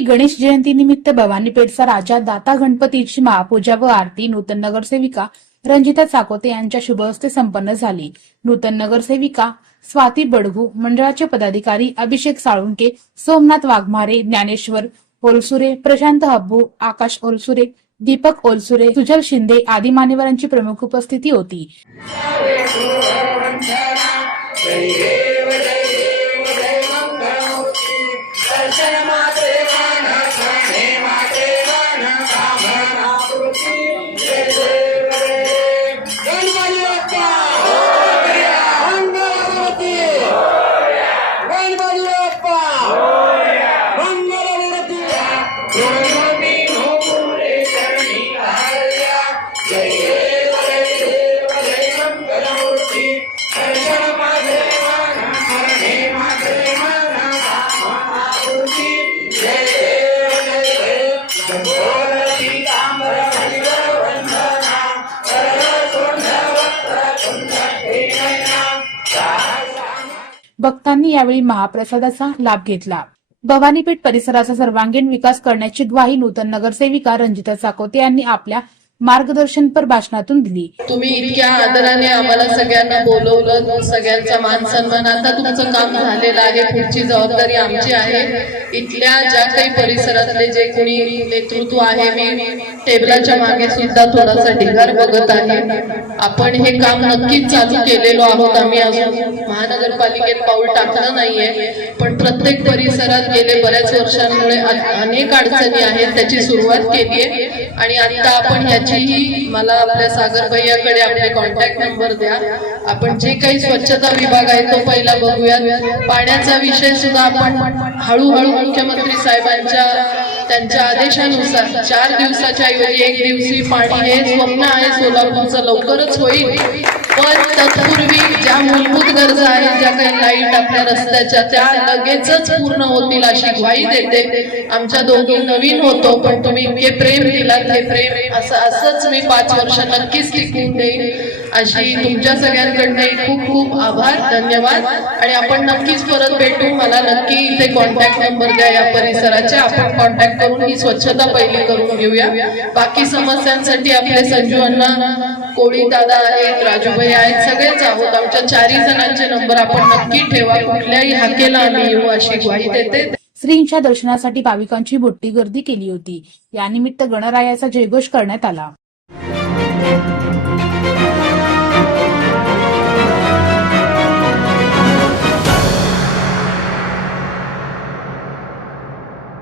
गणेश जयंती निमित्त भवानी पेठचा राजा दाता गणपतीची महापूजा व आरती नूतन नगरसेविका रंजिता चाकोते यांच्या शुभहस्ते संपन्न झाली. नूतन नगरसेविका स्वाती बडघू मंडळाचे पदाधिकारी अभिषेक साळुंके सोमनाथ वाघमारे ज्ञानेश्वर ओलसुरे प्रशांत हब्बू आकाश ओलसुरे दीपक ओलसुरे सुजल शिंदे आदी मान्यवरांची प्रमुख उपस्थिती होती. गणपती भक्तांनी यावेळी महाप्रसादाचा लाभ घेतला. भवानीपीठ परिसराचा सर्वांगीण विकास करण्याची ग्वाही नूतन नगरसेविका रंजिता चाकोते यांनी आपल्या मार्गदर्शनपर भाषणातून दिली. तुम्ही इतक्या आदराने आम्हाला सगळ्यांना बोलवलं सगळ्यांचा मान सन्मान. आता तुमचं काम झालेलं आहे पुढची जबाबदारी आमची आहे. इथल्या ज्या काही परिसरातले जे कोणी नेतृत्व आहे मी टेबलाच्या मागे सुद्धा थोडासा ढिगार बघत आहे. आपण हे काम नक्कीच चालू केलेलो आहोत. आम्ही अजून महानगरपालिकेत पाऊल टाकलं नाहीये. पण प्रत्येक परिसरात गेले बऱ्याच वर्षांमुळे अनेक अडचणी आहेत त्याची सुरुवात केली आहे आणि आता आपण ह्याची ह्याचीही मला आपल्या सागर भैयाकडे आपले कॉन्टॅक्ट नंबर द्या. आपण जे काही स्वच्छता विभाग आहे तो पहिला बघूयात. पाण्याचा विषय सुद्धा आपण हळूहळू मुख्यमंत्री साहेबांच्या त्यांच्या आदेशानुसार चार दिवसाच्या ऐवजी एक दिवशी पाणी हे स्वप्न आहे सोलापूरचं लवकरच होईल. पण तत्पूर्वी ज्या मूलभूत गरजा आहेत ज्या काही लाइट आपल्या रस्त्याच्या त्या लगेचच पूर्ण होतील अशी ग्वाही देते. आमच्या दोघी नवीन होतो पण तुम्ही इतके प्रेम दिलात हे प्रेम. असं असंच मी पाच वर्ष नक्कीच टिकून देईन. अशी तुमच्या सगळ्यांकडनं खूप खूप आभार धन्यवाद. आणि आपण नक्कीच परत भेटू. मला नक्की इथे कॉन्टॅक्ट नंबर द्या या परिसराचे. आपण कॉन्टॅक्ट करून ही स्वच्छता पहिली करून घेऊया. बाकी समस्यांसाठी आपले संजू अण्णा कोळी दादा आहेत राजूभाई आहेत सगळेच आहोत. आमच्या चारही जणांचे नंबर आपण नक्की ठेवा. कुठल्याही हाकेला आम्ही येऊ अशी ग्वाही देते. श्रींच्या दर्शनासाठी भाविकांची मोठी गर्दी केली होती. यानिमित्त गणरायाचा जयघोष करण्यात आला.